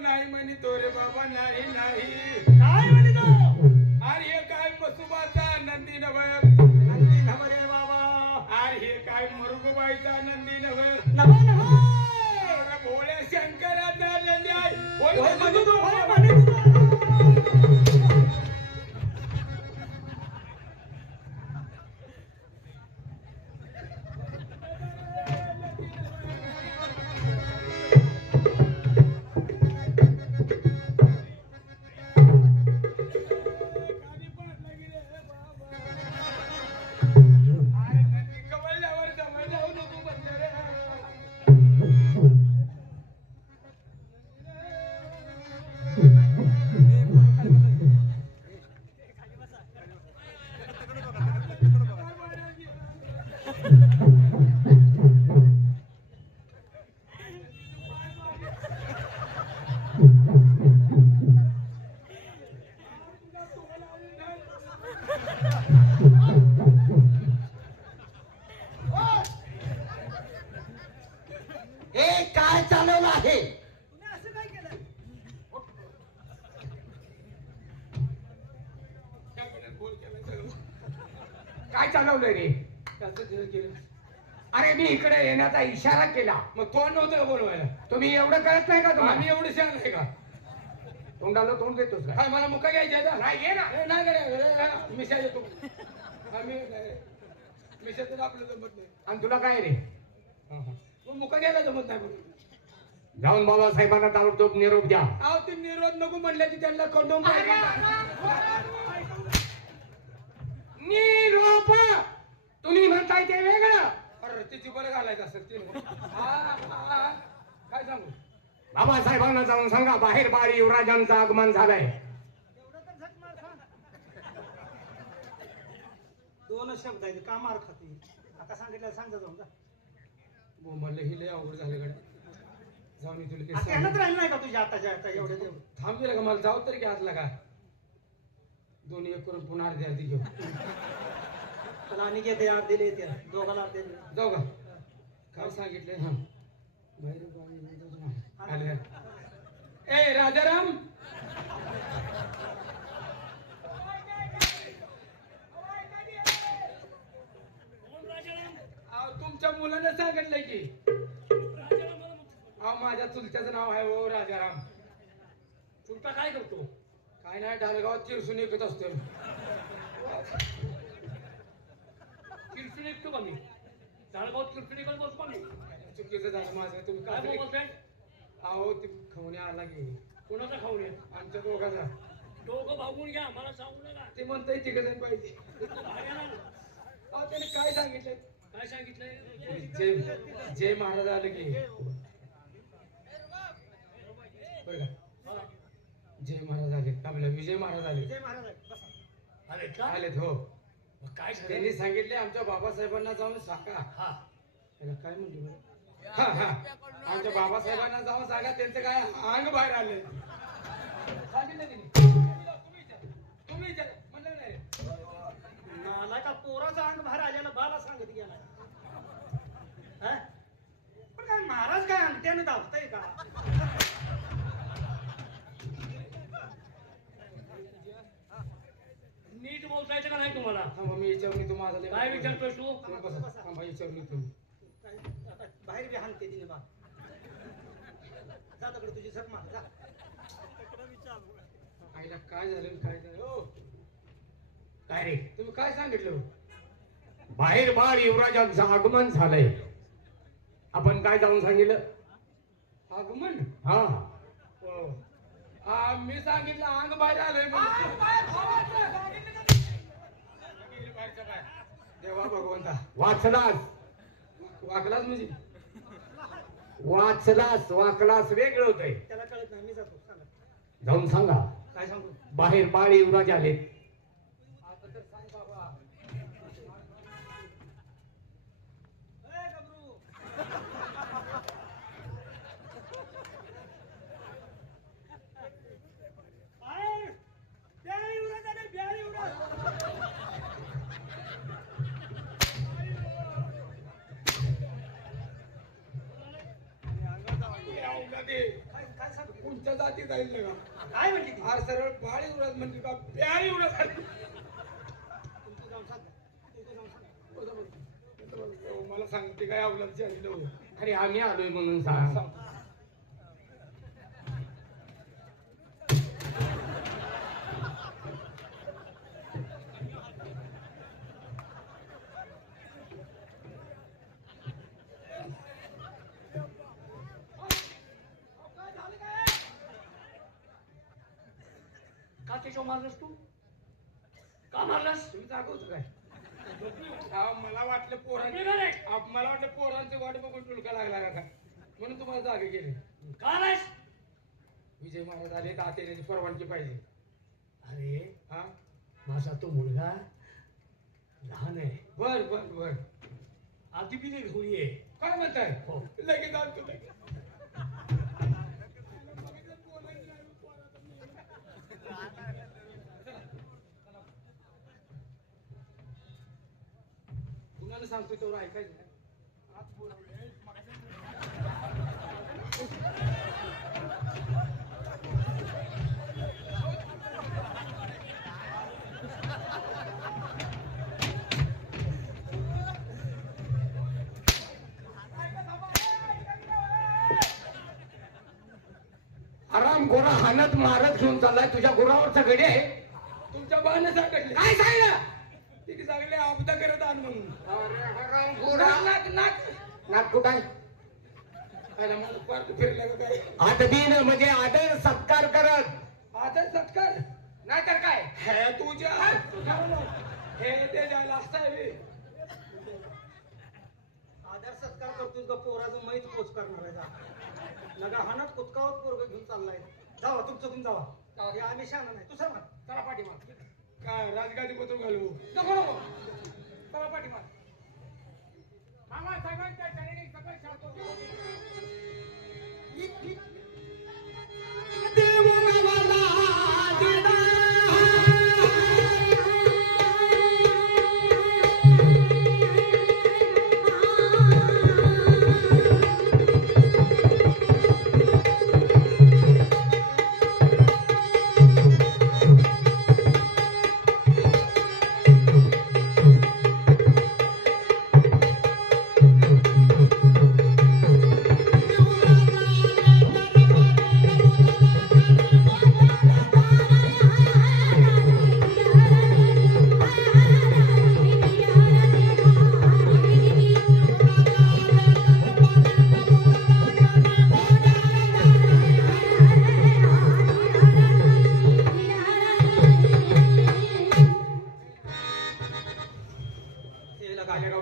नाही म्हणतो रे बाबा, नाही नाही. काय म्हणतो? अरे हे काय पशुबाचा नंदी नव, नंदी नव रे बाबा. अरे हे काय मरुगबाईचा नंदी नव, नव नव. अरे भोळ्या शंकराचा नंदी आहे. होय होय म्हणतो, होय म्हणतो. काय चालवलं आहे? असं काय केलं? काय चालवलंय रे? अरे मी इकडे येण्याचा इशारा केला, मग तोंड नव्हतं का बोलवायला? तुम्ही एवढं कळत नाही का आम्ही तुम्हाला? एवढं शान आहे का? तोंडाला तोंड देतोस का? काय मला मुका घ्यायचा आहे का? नाही घे ना. ए, नाही करे मिशा येतो आम्ही मिशाचं आपलं जमत नाही. आणि तुला काय रे? मग मुका घ्यायला जमत नाही म्हणून. जाऊन बाबासाहेबांना ताबडतोब निरोप द्या. अहो ते निरोध नको म्हणले की त्यांना कंडोम निरोप तुम्ही म्हणताय ते वेगळं. अरे तिची बरं घालायचं असेल ते काय सांगू? बाबासाहेबांना जाऊन सांगा बाहेर बाळी युवराजांचं आगमन झालंय. एवढं तर झक मार खा. दोनच शब्द आहेत, का मार खाते? आता सांगितलं सांगा जाऊन जा. बोंबल ही लय अवघड झालं कडे. जाऊन इथून आता काही ध्यानात राहिलं नाही का तुझ्या आताच्या आता एवढ्या देव? थांब गेलं का मला जाऊ तरी की आतला का दोन्ही एक करून पुन्हा अर्धी अर्धी घेऊ. तुला आणि घेते आठ दिले येते दोघाला आठ दिले. जाऊ का? काय सांगितलंय? हा आले. ए राजाराम, तुमच्या मुलानं सांगितलंय की माझ्या चुलत्याचं नाव आहे हो राजाराम. चुलता काय करतो? काय नाही ढालगावात चिरसून एकत असतो. किरकिरी ऐकतो का मी? जाळगावात किरकिरी करत बसतो मी. चुकीचं झालं माझं. तुम्ही काय काय बोलताय? अहो ते खवणे आला की कोणाचा खाऊन या? आमच्या दोघाचा. दोघं भागून घ्या, मला सांगू नका. ते म्हणताय तिघ जण पाहिजे. अहो त्याने काय सांगितलंय? काय सांगितलंय? जय जय महाराज आले की बरं का? जय महाराज आले. आपल्या विजय महाराज आले. विजय महाराज आहे, बसा. अरे का? आलेत हो. मग काय झालं? त्यांनी सांगितले आमच्या बाबासाहेबांना जाऊन सांगा. हा, त्याला काय म्हणले बरं? हा हा आमच्या बाबासाहेबांना जाऊन सांगा त्यांचं काय अंग बाहेर आले. सांगितलं त्यांनी. तुम्ही विचारा. म्हणलं नाही रे. नाला का पोराचा अंग बाहेर आल्याला बाला सांगत गेला. हा? पण काय महाराज काय अंगठ्यानं दाबताय का? नीट बोलता येतं का नाही तुम्हाला? थांबा मी विचारून तू माझा काय विचारतोय तू? तुम्ही बसा. थांबा विचारून तुम्ही. काय आता बाहेर बी हाणते तिने बा. जा तिकडे तुझी झक मार जा. आईला काय झालं काय झालं हो? काय रे? तुम्ही काय सांगितलं? बाहेर बाळ युवराजांचं आगमन झालंय. आपण काय जाऊन सांगितलं? आगमन? हा, हो. मी सांगितलं अंग बाहेर आलंय देवा भगवंता. वाचलास वाकलाच म्हणजे वाचलास वाकलास वेगळं होतंय. त्याला कळत नाही, मी जातो सांगा. जाऊन सांगा काय सांगू? बाहेर बाळ युवराज आले. आता तर सांग बाबा. ए गबरू. बाहेर ब्याळी उडत आहे, ब्याळी उडत. तुमच्या जाती जाईल ना का काय म्हणते ती? आर सरळ बाळ युवराज म्हणते का प्यार युवराज तुमचं जाऊन सांग. तुमचं जाऊन सांग. मला सांगते काय अवलादची आलेलं हो. अरे आम्ही आलोय म्हणून सांग. का त्याच्यावर मारलंस तू? का मारलंस? तुम्ही जागवतो काय मला वाटलं पोरांचे मला वाटलं पोरांची वाट बघून टुलका लागला का काय म्हणून तुम्हाला जागे गेले का आलायस? विजय महाराज आले तात्याची परवानगी पाहिजे. अरे हा माझा तो मुलगा लहान आहे. बर बर बर आधी पिले घेऊन ये. काय म्हणताय हो. लगेच आणतो लगेच. कुणाला सांगतो तेवढं ऐकायचं नाही. आराम गोरा हाणत मारत घेऊन चाललाय. तुझ्या गुरावरचा गडी आहे. तुमच्या बाने साकडले काय सांगितलं? तिथे सांगले आपदा करत आण म्हणून. अरे हराम गोरा. नाक नाक नाक कुठाय? अरे मला पार्क फिरला का काय आदबीन म्हणजे आदर सत्कार करत. आता सत्कार नाहीतर काय? हे तुझ्या हे ते द्यायला असं आहे बे. आदर सत्कार करतोस का पोराचं मैत पोच करणार आहे का? लगा हाणत कुतकावत पोरग घेऊन चाललाय. जावा तुमचं तुम्ही जावा. हे आम्ही शान नाही. तू सांग चला पाठीमाग काय राजगादी पत्र घालू नको नको चला पाठीमाग मामा साहेबांच्या चरणी सकल शांतो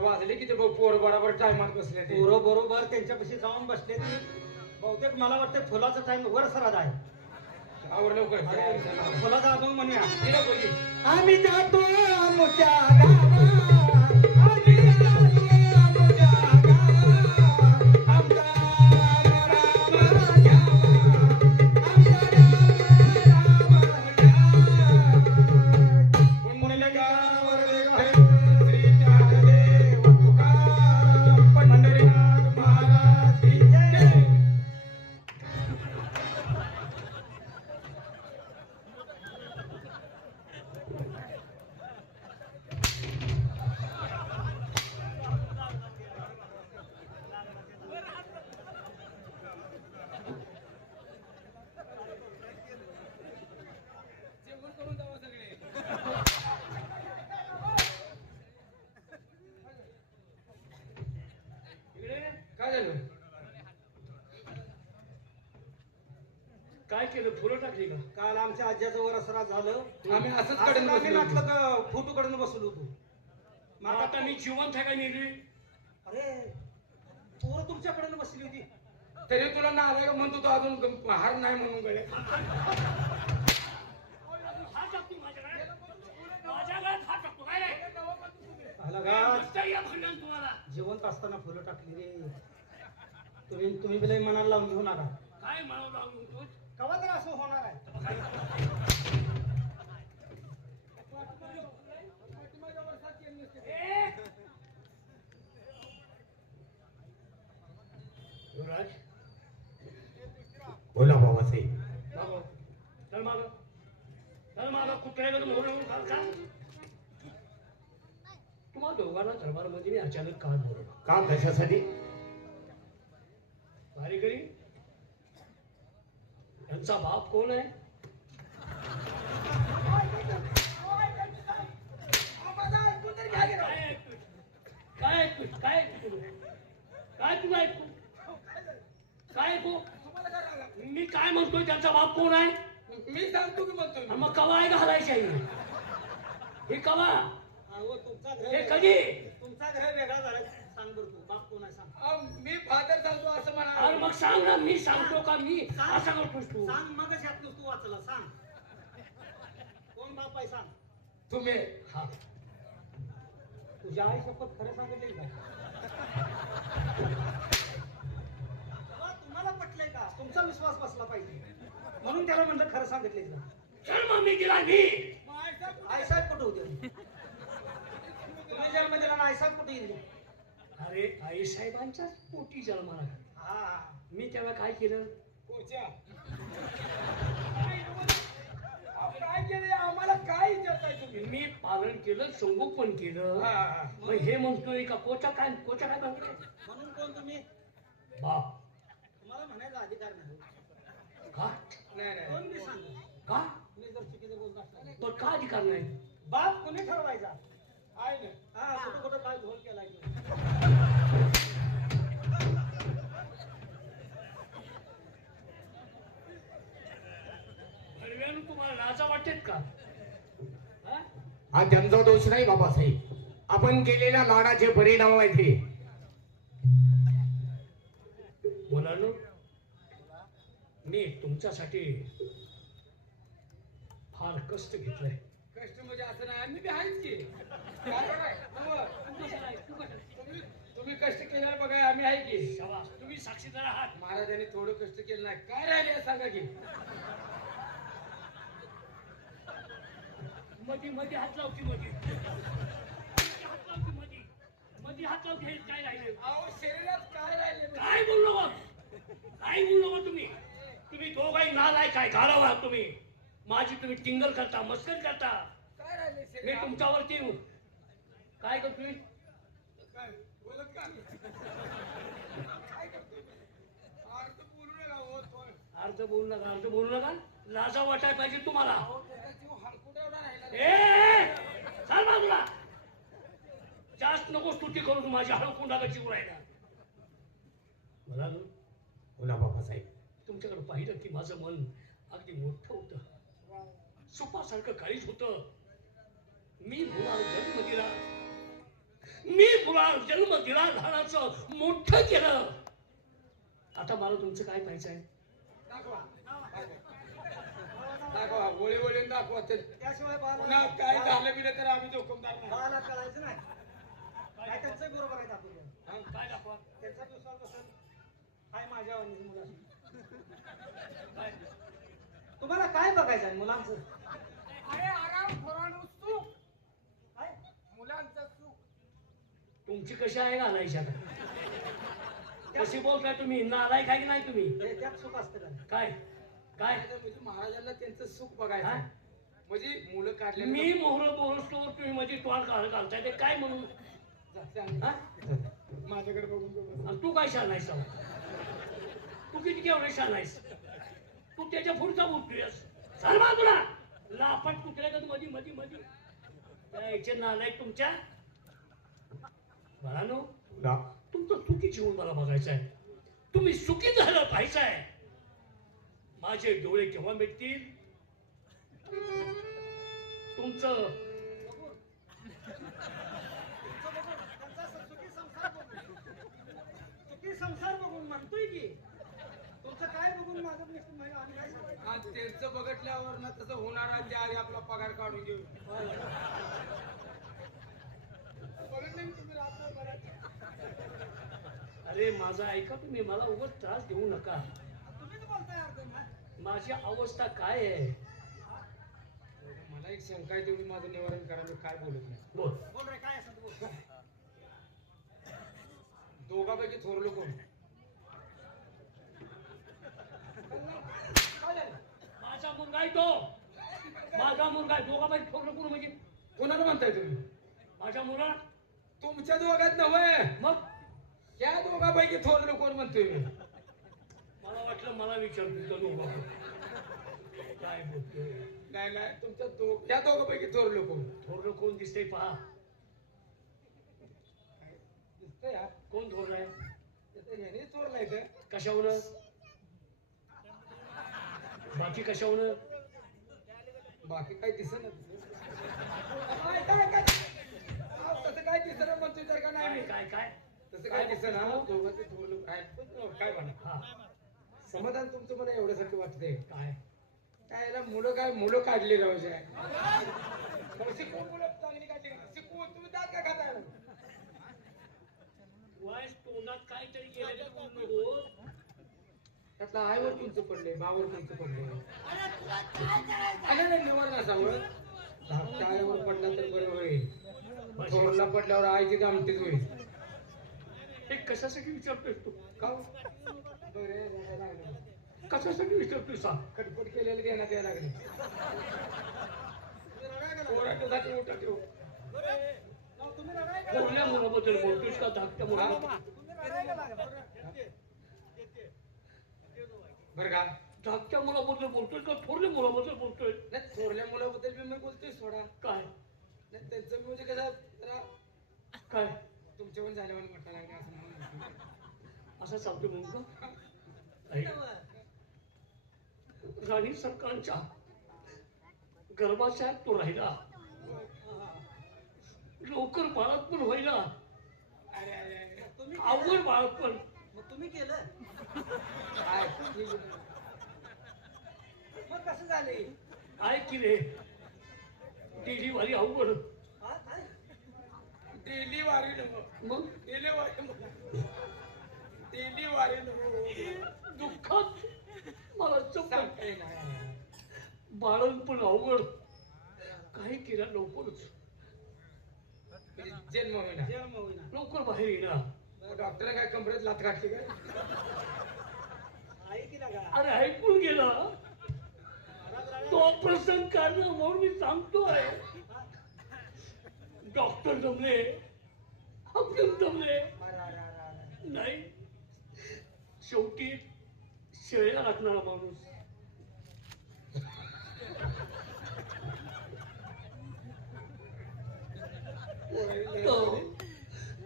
वाजले की ते पोर बरोबर टायमात बसले ते पोरं बरोबर त्यांच्यापाशी जाऊन बसले ती. बहुतेक मला वाटतं फुलाचा टाइम वर सराद आहे. आवर लवकर फुलाचा अभंग म्हणूया. गेलं पाहिजे आम्ही जातो आमच्या गावा. आम्ही जातो आमच्या गावा. आमचा राम राम घ्यावा. आमचा राम राम घ्यावा. कोण म्हणले गावावर श्री ज्ञानदेव तुकाराम पंढरीनाथ महाराज की जय. जेवण करून जावा सगळे. इकडे काय झालं काय केलं? फुलं टाकली का? काल आमच्या आज्याचं वरसरा झालं. आम्ही असंच असं कडून आम्ही बसलो म्हटलं का फोटो कडून बसलो होतो. मग आता मी जिवंत आहे का मेली? अरे पोरं तुमच्याकडे बसली होती. तरी तुला ना आलाय का म्हणतो तो अजून हार नाही म्हणून गळे हात टाकतो माझ्याकडे. माझ्या गळ्यात हात टाकतो काय रे? आला का? मस्त या भांडण तुम्हाला. जिवंत असताना फुलं टाकली रे. तुम्ही बिलाही मनाला लावून घेऊ नका. काय म्हणावं लागून तू? कवा तर असं होणार आहे. ए, बोला बाबासाहेब. कुत्र्याकडे मोहरून सांग. तुम्हा दोघांना दरबारमध्ये मी अचानक का बोललो? का कशासाठी? भारीकरी यांचा बाप कोण आहे? काय ऐकतोय? काय ऐकतोय? काय ऐकतोय? काय तुला ऐकतो? काय ऐकू? मी काय म्हणतोय त्यांचा बाप कोण आहे? मी सांगतो की म्हणतो आणि मग कवा आहे घालायची आई? हे कवा? अहो, तुमचा ग्रह हे वेगळा- कधी? तुमचा ग्रह वेगळा झाला. सांग बरं तू, बाप कोण आहे सांग. मी फादर सांगतो असं अरे म्हणा. मग सांग ना, मी सांगतो का मी असा करतोस तू? सांग, मगच यातलं तू वाचला. सांग कोण बाप आहे सांग. तुम्ही हा. तुझ्या आई शपथ खरं सांगितले का? तेव्हा तुम्हाला पटलंय का? तुमचा विश्वास बसला पाहिजे म्हणून त्याला म्हणलं खरं सांगितले का? जन्म मी दिला मी. आईसाहेब कुठे होते? तुम्ही जन्म दिला ना, आईसाहेब कुठे गेले? अरे आई साहेबांच्या पोटी जन्माला घातला. हा, मी त्याला काय केलं? पोच्या. काय केलं आम्हाला काय विचारताय तुम्ही? मी पालन केलं, संगोपन केलं. हा. मग हे म्हणतोय का कोचा काय म्हणतोय? म्हणून कोण तुम्ही? बाप. तुम्हाला म्हणायचा अधिकार नाही. का? नाही नाही कोण बी सांगा. का? मी जर चुकीचं बोलत असला तो का अधिकार नाही? बाप कोणी ठरवायचा? आहे ना. हा, कुठं कुठं काय घोल केलाय तो. भरव्यानं तुम्हाला लाजा वाटतेत का? हा? हा त्यांचा दोष नाही बाबासाहेब. आपण केलेल्या लाडाचे परिणाम आहेत हे. मुलांनो, मी तुमच्यासाठी फार कष्ट घेतलंय. कष्ट म्हणजे असं नाही आम्ही बी आहेच की. कारण आहे. हो. तुम्ही कष्ट केलं बघा आम्ही आहे की. शाबास, तुम्ही साक्षीदार आहात. महाराजांनी थोडं कष्ट केलं नाही काय राहिले सांगा की. मधी मधी हात लावती मधी हात लावती हे काय राहिले? अहो शरीरात काय राहिले काय बोललो मग? काय बोललो मग तुम्ही? तुम्ही दोघाही नालाय काय घालाव आहात तुम्ही. माझी तुम्ही टिंगल करता, मस्करी करता. काय राहिले मी शरीरात? तुमच्यावरती काय करतोय? काय बोलत का काय करतोय? अर्थ बोलू नका हो थोडं. अर्ध बोलू नका. लाजा वाटाय पाहिजे तुम्हाला. अहो, त्याचा जीव हलकूट एवढा राहिला. ए चाल बाजूला. जास्त नको स्तुती करू माझ्या हळकुंडाला जीव राहिला. मला बोला बाबासाहेब. तुमच्याकडे पाहिलं की माझं मन अगदी मोठं होतं, सुपासारखं काळीच होतं. मी मुलाला जन्म दिला लहानाचं मोठं केलं. आता मला तुमचं काय पाहिजे आहे? दाखवा दाखवा ओळे ओळे दाखवा ते. त्याशिवाय पुन्हा काय झालं बिलं तर आम्ही जोखमदार नाही. बाळाला कळायचं नाही. काय त्यांचं बरोबर आहे आपल्याला. हा, काय दाखवा? त्यांचा विश्वास बसेल हाय माझ्या मुलाशी. काय? तुम्हाला काय बघायचं आहे मुलांचं? अरे आराम थोरानं सुख काय? मुलांचं सुख. तुमची कशी आहे घालायची आता? कशी बोलताय तुम्ही? नालायक आहे की नाही तुम्ही? हे त्यात सुख असतं का? काय काय म्हणजे महाराजांना त्यांचं सुख बघायचं हा? म्हणजे मुलं काढले मी मोहर बोलतो तुम्ही मध्ये तोंड घालताय ते काय म्हणून? हा? माझ्याकडे बघून बघून. आणि तू काय शान आहेस? तू किती केवढे शान आहेस? तू त्याच्या पुढचा बोलतोयस. चल बाजूला. लापट कुत्र्यागत मधी मधी मधी यायचे नालायक तुमच्या. बाळानो, बोला. तुमचं सुखी जीवन मला बघायचं आहे. तुम्ही सुखी झालं पाहिजे आहे. माझे डोळे केव्हा मिटतील? तुमचं बघून. त्यांचा सुखी संसार बघून. सुखी संसार बघून म्हणतोय की तुमचं काय बघून माझं आम्ही काय सांगायचं? आणि त्यांचं बघितल्यावर ना तसं होणार आहे. त्या आधी आपला पगार काढून घेऊ. बघितलं मी तुम्ही रात्रभरात. अरे माझा ऐका तुम्ही. मला उगाच त्रास देऊ नका. तुम्हीच बोलताय अर्ध ना. माझी अवस्था काय आहे? मला एक शंका आहे तेवढी माझं निवारण करा. मी काय बोलत नाही. बोल. बोल रे काय असं बोल. दोघांपैकी थोरलो कोण? माझा मुलगा आहे तो. माझा मुलगा आहे, दोघांपैकी थोरलं कोण म्हणजे? कोणाला म्हणताय तुम्ही? माझ्या मुलाला. तुमच्या दोघात नव्हे, मग या दोघांपैकी थोरलं कोण म्हणतोय मी? मला वाटलं मला विचारतो का दोघा काय बोलतोय. नाही नाही, तुमच्या या दोघांपैकी थोरलं कोण? थोरलं कोण दिसतंय पहा. दिसतंय हा? कोण थोरलं आहे? त्याचं ह्याने थोरलं आहे तर. कशावरून? बाकी कशावरून? बाकी काही दिसत काय काय काय तसं काय दिसत म्हणतोय तर का नाही काय मी? काय काय तसं काय दिसत ना, दोघांचे थोरलं काय म्हणा. हा समाधान तुमचं मला एवढ्यासाठी वाटतंय. काय काय याला मुलं काढली राहायचे. शिकवून मुलं चांगली काढली का? शिकवून तुम्ही दात का खाताय? वाईस तोंडात काहीतरी गेलेलं बोलू नको. त्यातलं आईवर तुमचं पडले, बावर तुमचं पडले. नाही निवड नसावं. धाकट्या आईवर पडला तर बरं होईल. थोरला पडल्यावर आईची दामटीच होईल. हे कशासाठी विचारतोय तू? का हो? बरं रडायला लागलं. कशासाठी विचारतोय सांग. खटपट केलेलं देण्यात यायला लागले. पोराच्यासाठी मोठा ठेव. थोरल्या मुलाबद्दल बोलतोयस का धाकट्या मुलाबद्दल? बरं का? धाकट्या मुलाबद्दल बोलतोय का थोरल्या मुलाबद्दल बोलतोय? नाही थोरल्या मुलाबद्दल मी बोलतोय सोडा. काय नाही त्यांचं म्हणजे कसं जरा काय तुमच्या पण झाल्यावर म्हटलं लागलं असं म्हणून. असं सांगतो म्हणून का? ऐक. राणी सरकारांच्या गर्भाशयात तो राहिला. लवकर बाळात पण व्हायला अरे अरे अरे. तुम्ही आवड बाळात पण. मग तुम्ही केलं काय? मग कसं झाले? ऐक की रे डिलिव्हरी अवघड. हा काय? डेली वारी नको. मग डेली वारी नको. डेली वारी नको. दुःखात मला चपल सांगताय नाही. बाळण पण अवघड. काही केलं लवकरच म्हणजे जन्म होईना. जन्म होईना. लवकर बाहेर येणार. डॉक्टर काय कमरेत लात घातली काय? आहे की लागा? अरे ऐकून गेला तो प्रसंग काढणं म्हणून मी सांगतोय. डॉक्टर जमले, हाकीम जमले, अरे, अरे, अरे, अरे. नाही शेवटी शेळ्या राखणारा माणूस.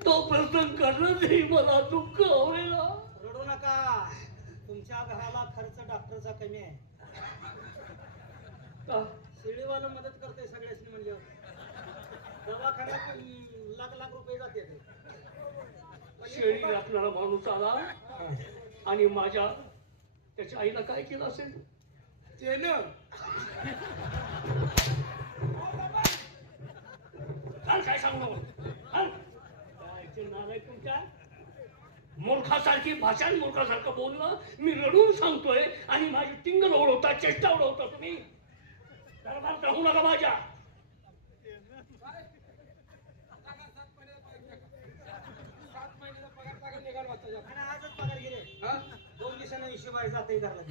तो प्रसंग करणंही मला दुःख होईल. रडू नका. तुमच्या घराला खर्च डॉक्टरचा कमी आहे. शिळीवाला मदत करते सगळ्याशी म्हणजे दवाखान्यात लाख लाख रुपये जाते. शेळी राखणारा माणूस आला आणि माझ्या त्याच्या आईला काय केलं असेल? त्यानं काय सांगू नको. नालायक तुमच्या मूर्खासारखी भाषा मूर्खासारखं बोलणं मी रडून सांगतोय आणि माझी टिंगल ओढवता चेष्टा ओढवता तुम्ही. दरबार राहू नका माझ्या. आणि आजच पगार गेले. हा? 2 दिवसांना हिशोब आहे जाते घरला.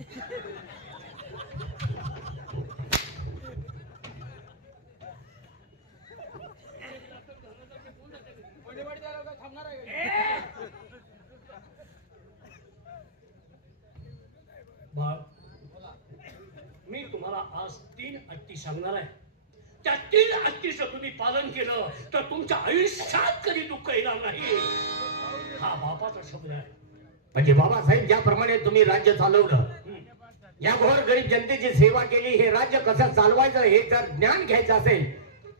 थांबणार आहे का? बाळ मी तुम्हाला आज 3 अटी सांगणार आहे. त्या 3 अटीचं तुम्ही पालन केलं तर तुमच्या आयुष्यात कधी दुःख येणार नाही. हा बापाचा शब्द आहे. म्हणजे बाबासाहेब ज्याप्रमाणे तुम्ही राज्य चालवलं, या घोर गरीब जनतेची सेवा केली, हे राज्य कसं चालवायचं हे जर ज्ञान घ्यायचं असेल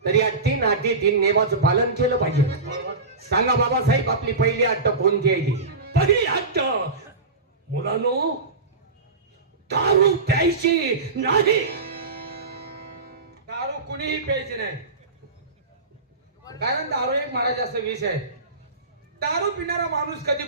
तर या 3 अटी 3 नियमाचं पालन केलं पाहिजे. सांगा बाबासाहेब, आपली पहिली अट कोणती आहे ती? पहिली अट मुलांनो, दारू प्यायची नाही. दारू कुणीही प्यायची नाही, कारण दारू एक महाराज असं विष आहे. दारू पिणारा माणूस कधी